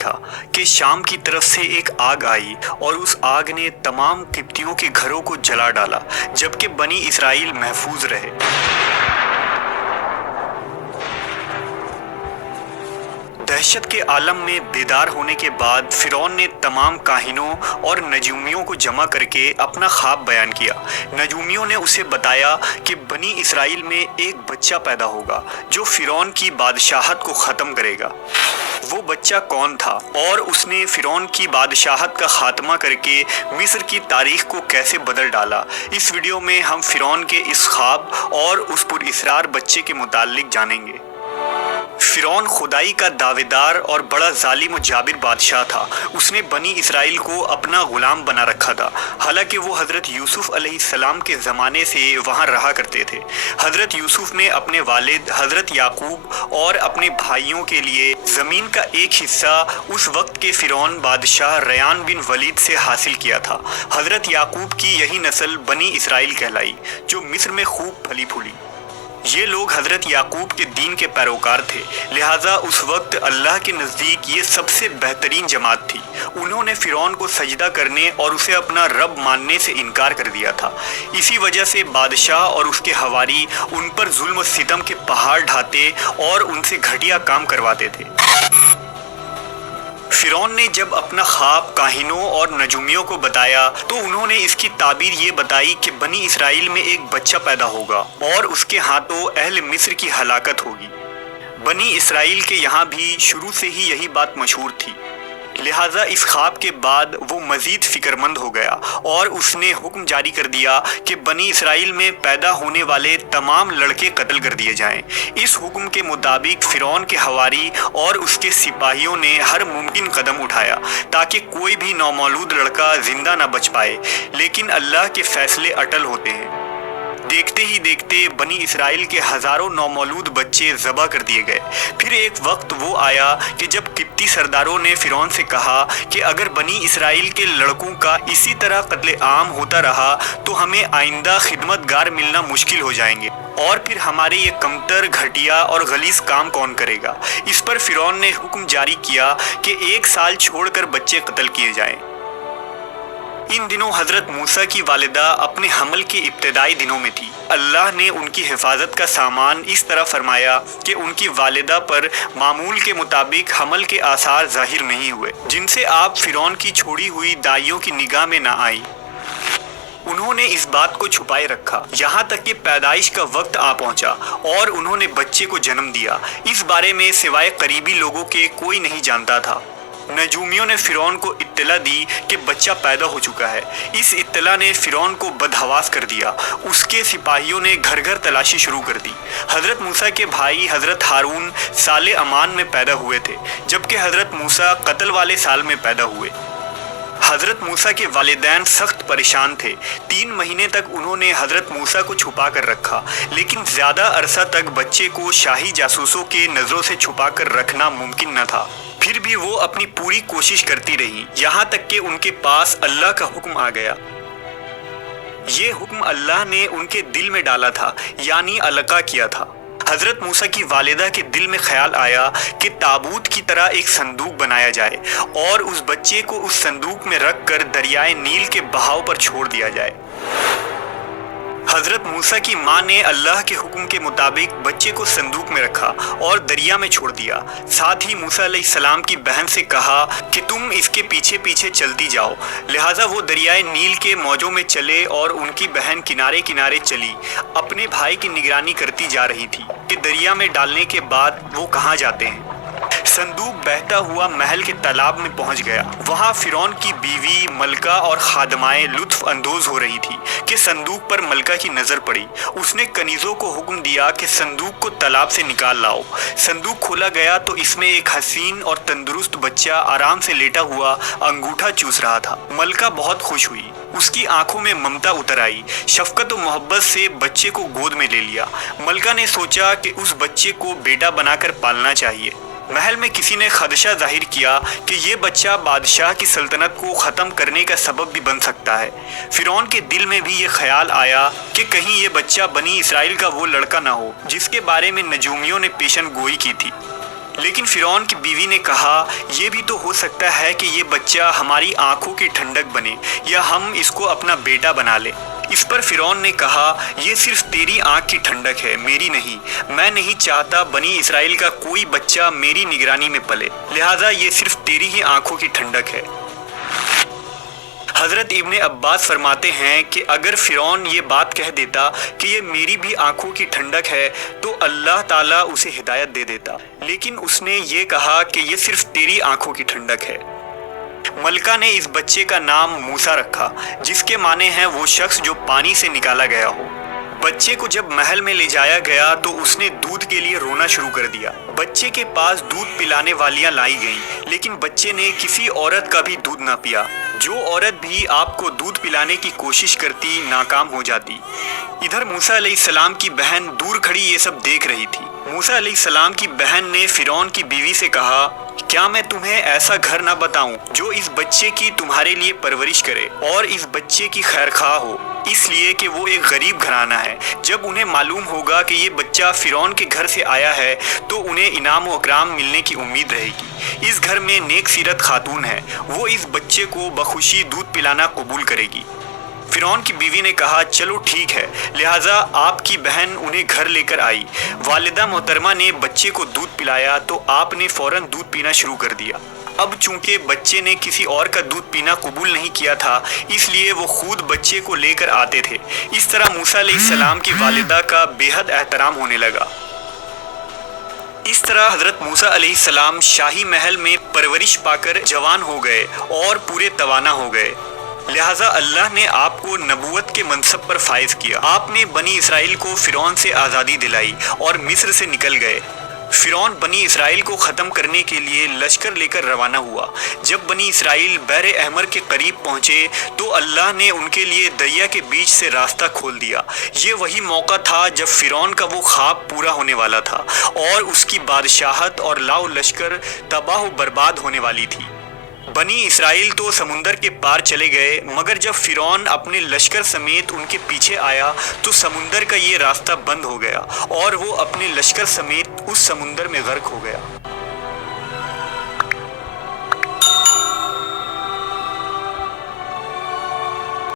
تھا کہ شام کی طرف سے ایک آگ آئی اور اس آگ نے تمام قبطیوں کے گھروں کو جلا ڈالا جبکہ بنی اسرائیل محفوظ رہے۔ دہشت کے عالم میں بیدار ہونے کے بعد فرعون نے تمام کاہنوں اور نجومیوں کو جمع کر کے اپنا خواب بیان کیا۔ نجومیوں نے اسے بتایا کہ بنی اسرائیل میں ایک بچہ پیدا ہوگا جو فرعون کی بادشاہت کو ختم کرے گا۔ وہ بچہ کون تھا اور اس نے فرعون کی بادشاہت کا خاتمہ کر کے مصر کی تاریخ کو کیسے بدل ڈالا، اس ویڈیو میں ہم فرعون کے اس خواب اور اس پراسرار بچے کے متعلق جانیں گے۔ فرعون خدائی کا دعوے دار اور بڑا ظالم و جابر بادشاہ تھا۔ اس نے بنی اسرائیل کو اپنا غلام بنا رکھا تھا، حالانکہ وہ حضرت یوسف علیہ السلام کے زمانے سے وہاں رہا کرتے تھے۔ حضرت یوسف نے اپنے والد حضرت یعقوب اور اپنے بھائیوں کے لیے زمین کا ایک حصہ اس وقت کے فرعون بادشاہ ریان بن ولید سے حاصل کیا تھا۔ حضرت یعقوب کی یہی نسل بنی اسرائیل کہلائی جو مصر میں خوب پھلی پھولی۔ یہ لوگ حضرت یعقوب کے دین کے پیروکار تھے، لہٰذا اس وقت اللہ کے نزدیک یہ سب سے بہترین جماعت تھی۔ انہوں نے فرعون کو سجدہ کرنے اور اسے اپنا رب ماننے سے انکار کر دیا تھا۔ اسی وجہ سے بادشاہ اور اس کے حواری ان پر ظلم و ستم کے پہاڑ ڈھاتے اور ان سے گھٹیا کام کرواتے تھے۔ فرعون نے جب اپنا خواب کاہنوں اور نجومیوں کو بتایا تو انہوں نے اس کی تعبیر یہ بتائی کہ بنی اسرائیل میں ایک بچہ پیدا ہوگا اور اس کے ہاتھوں اہل مصر کی ہلاکت ہوگی۔ بنی اسرائیل کے یہاں بھی شروع سے ہی یہی بات مشہور تھی، لہٰذا اس خواب کے بعد وہ مزید فکر مند ہو گیا اور اس نے حکم جاری کر دیا کہ بنی اسرائیل میں پیدا ہونے والے تمام لڑکے قتل کر دیے جائیں۔ اس حکم کے مطابق فرعون کے حواری اور اس کے سپاہیوں نے ہر ممکن قدم اٹھایا تاکہ کوئی بھی نومولود لڑکا زندہ نہ بچ پائے، لیکن اللہ کے فیصلے اٹل ہوتے ہیں۔ دیکھتے ہی دیکھتے بنی اسرائیل کے ہزاروں نومولود بچے ذبح کر دیے گئے۔ پھر ایک وقت وہ آیا کہ جب قبطی سرداروں نے فرعون سے کہا کہ اگر بنی اسرائیل کے لڑکوں کا اسی طرح قتل عام ہوتا رہا تو ہمیں آئندہ خدمت گار ملنا مشکل ہو جائیں گے، اور پھر ہمارے یہ کمتر، گھٹیا اور غلیظ کام کون کرے گا؟ اس پر فرعون نے حکم جاری کیا کہ 1 سال چھوڑ کر بچے قتل کیے جائیں۔ ان دنوں حضرت موسیٰ کی والدہ اپنے حمل کے ابتدائی دنوں میں تھی۔ اللہ نے ان کی حفاظت کا سامان اس طرح فرمایا کہ ان کی والدہ پر معمول کے مطابق حمل کے آثار ظاہر نہیں ہوئے، جن سے آپ فرعون کی چھوڑی ہوئی دائیوں کی نگاہ میں نہ آئیں۔ انہوں نے اس بات کو چھپائے رکھا یہاں تک کہ پیدائش کا وقت آ پہنچا اور انہوں نے بچے کو جنم دیا۔ اس بارے میں سوائے قریبی لوگوں کے کوئی نہیں جانتا تھا۔ نجومیوں نے فرعون کو اطلاع دی کہ بچہ پیدا ہو چکا ہے۔ اس اطلاع نے فرعون کو بدحواس کر دیا۔ اس کے سپاہیوں نے گھر گھر تلاشی شروع کر دی۔ حضرت موسیٰ کے بھائی حضرت ہارون سال امان میں پیدا ہوئے تھے، جبکہ حضرت موسیٰ قتل والے سال میں پیدا ہوئے۔ حضرت موسیٰ کے والدین سخت پریشان تھے۔ 3 مہینے تک انہوں نے حضرت موسیٰ کو چھپا کر رکھا، لیکن زیادہ عرصہ تک بچے کو شاہی جاسوسوں کے نظروں سے چھپا کر رکھنا ممکن نہ تھا۔ پھر بھی وہ اپنی پوری کوشش کرتی رہی، یہاں تک کہ ان کے پاس اللہ کا حکم آ گیا۔ یہ حکم اللہ نے ان کے دل میں ڈالا تھا، یعنی القاء کیا تھا۔ حضرت موسیٰ کی والدہ کے دل میں خیال آیا کہ تابوت کی طرح ایک صندوق بنایا جائے اور اس بچے کو اس صندوق میں رکھ کر دریائے نیل کے بہاؤ پر چھوڑ دیا جائے۔ حضرت موسیٰ کی ماں نے اللہ کے حکم کے مطابق بچے کو صندوق میں رکھا اور دریا میں چھوڑ دیا۔ ساتھ ہی موسیٰ علیہ السلام کی بہن سے کہا کہ تم اس کے پیچھے پیچھے چلتی جاؤ۔ لہٰذا وہ دریائے نیل کے موجوں میں چلے اور ان کی بہن کنارے کنارے چلی، اپنے بھائی کی نگرانی کرتی جا رہی تھی کہ دریا میں ڈالنے کے بعد وہ کہاں جاتے ہیں۔ صندوق بہتا ہوا محل کے تالاب میں پہنچ گیا۔ وہاں فرعون کی بیوی ملکہ اور خادمائیں لطف اندوز ہو رہی تھی کہ صندوق پر ملکہ کی نظر پڑی۔ اس نے کنیزوں کو حکم دیا کہ صندوق کو تالاب سے نکال لاؤ۔ صندوق کھولا گیا تو اس میں ایک حسین اور تندرست بچہ آرام سے لیٹا ہوا انگوٹھا چوس رہا تھا۔ ملکہ بہت خوش ہوئی، اس کی آنکھوں میں ممتا اتر آئی۔ شفقت و محبت سے بچے کو گود میں لے لیا۔ ملکہ نے سوچا کہ اس بچے کو بیٹا بنا کر پالنا چاہیے۔ محل میں کسی نے خدشہ ظاہر کیا کہ یہ بچہ بادشاہ کی سلطنت کو ختم کرنے کا سبب بھی بن سکتا ہے۔ فرعون کے دل میں بھی یہ خیال آیا کہ کہیں یہ بچہ بنی اسرائیل کا وہ لڑکا نہ ہو جس کے بارے میں نجومیوں نے پیشن گوئی کی تھی۔ لیکن فرعون کی بیوی نے کہا یہ بھی تو ہو سکتا ہے کہ یہ بچہ ہماری آنکھوں کی ٹھنڈک بنے یا ہم اس کو اپنا بیٹا بنا لیں۔ اس پر فرعون نے کہا یہ صرف تیری آنکھ کی ٹھنڈک ہے، میری نہیں۔ میں نہیں چاہتا بنی اسرائیل کا کوئی بچہ میری نگرانی میں پلے، لہٰذا یہ صرف تیری ہی آنکھوں کی ٹھنڈک ہے۔ حضرت ابن عباس فرماتے ہیں کہ اگر فرعون یہ بات کہہ دیتا کہ یہ میری بھی آنکھوں کی ٹھنڈک ہے تو اللہ تعالیٰ اسے ہدایت دے دیتا، لیکن اس نے یہ کہا کہ یہ صرف تیری آنکھوں کی ٹھنڈک ہے۔ ملکہ نے اس بچے کا نام موسیٰ رکھا، جس کے معنی ہیں وہ شخص جو پانی سے نکالا گیا ہو۔ بچے کو جب محل میں لے جایا گیا تو اس نے دودھ کے لیے رونا شروع کر دیا۔ بچے کے پاس دودھ پلانے والیاں لائی گئیں، لیکن بچے نے کسی عورت کا بھی دودھ نہ پیا۔ جو عورت بھی آپ کو دودھ پلانے کی کوشش کرتی ناکام ہو جاتی۔ ادھر موسیٰ علیہ السلام کی بہن دور کھڑی یہ سب دیکھ رہی تھی۔ موسیٰ علیہ السلام کی بہن نے فرعون کی بیوی سے کہا کیا میں تمہیں ایسا گھر نہ بتاؤں جو اس بچے کی تمہارے لیے پرورش کرے اور اس بچے کی خیرخواہ ہو، اس لیے کہ وہ ایک غریب گھرانہ ہے۔ جب انہیں معلوم ہوگا کہ یہ بچہ فرعون کے گھر سے آیا ہے تو انہیں انعام و اکرام ملنے کی امید رہے گی۔ اس گھر میں نیک سیرت خاتون ہے، وہ اس بچے کو بخوشی دودھ پلانا قبول کرے گی۔ فرعون کی بیوی نے کہا چلو ٹھیک ہے، لہٰذا آپ کی بہن انہیں گھر لے کر آئی۔ والدہ محترمہ نے بچے کو دودھ پلایا تو آپ نے فوراً دودھ پینا شروع کر دیا۔ اب چونکہ بچے نے کسی اور کا دودھ پینا قبول نہیں کیا تھا، اس لیے وہ خود بچے کو لے کر آتے تھے۔ اس طرح موسیٰ علیہ السلام کی والدہ کا بے حد احترام ہونے لگا۔ اس طرح حضرت موسیٰ علیہ السلام شاہی محل میں پرورش پا کر جوان ہو گئے اور پورے توانا ہو گئے، لہٰذا اللہ نے آپ کو نبوت کے منصب پر فائز کیا۔ آپ نے بنی اسرائیل کو فرعون سے آزادی دلائی اور مصر سے نکل گئے۔ فرعون بنی اسرائیل کو ختم کرنے کے لیے لشکر لے کر روانہ ہوا۔ جب بنی اسرائیل بحر احمر کے قریب پہنچے تو اللہ نے ان کے لیے دریا کے بیچ سے راستہ کھول دیا۔ یہ وہی موقع تھا جب فرعون کا وہ خواب پورا ہونے والا تھا اور اس کی بادشاہت اور لاؤ لشکر تباہ و برباد ہونے والی تھی۔ بنی اسرائیل تو سمندر کے پار چلے گئے، مگر جب فرعون اپنے لشکر سمیت ان کے پیچھے آیا تو سمندر کا یہ راستہ بند ہو گیا اور وہ اپنے لشکر سمیت اس سمندر میں غرق ہو گیا۔